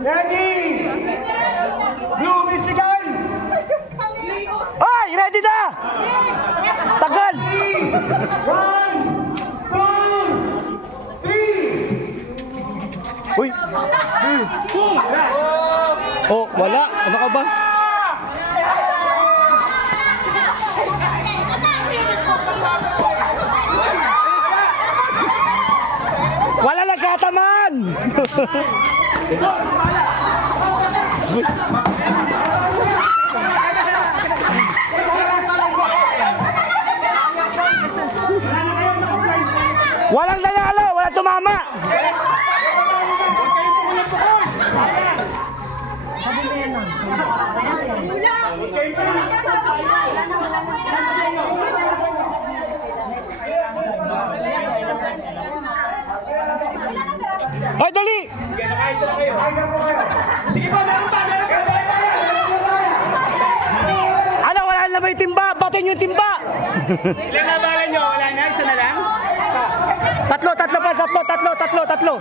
Ready! Blue Michigan! Ay, ready na! Tagal! 1, 2, 3! Uy! Oh, wala. Ano ka ba? Wala nagkatamaan! Walang nanalo, walang tumama. Ay, dali! Sige po, meron pa, meron ka! Ano, wala na ba yung timba? Batin yung timba! Ilan na bala nyo? Wala na? Isa na lang? Tatlo pa, tatlo.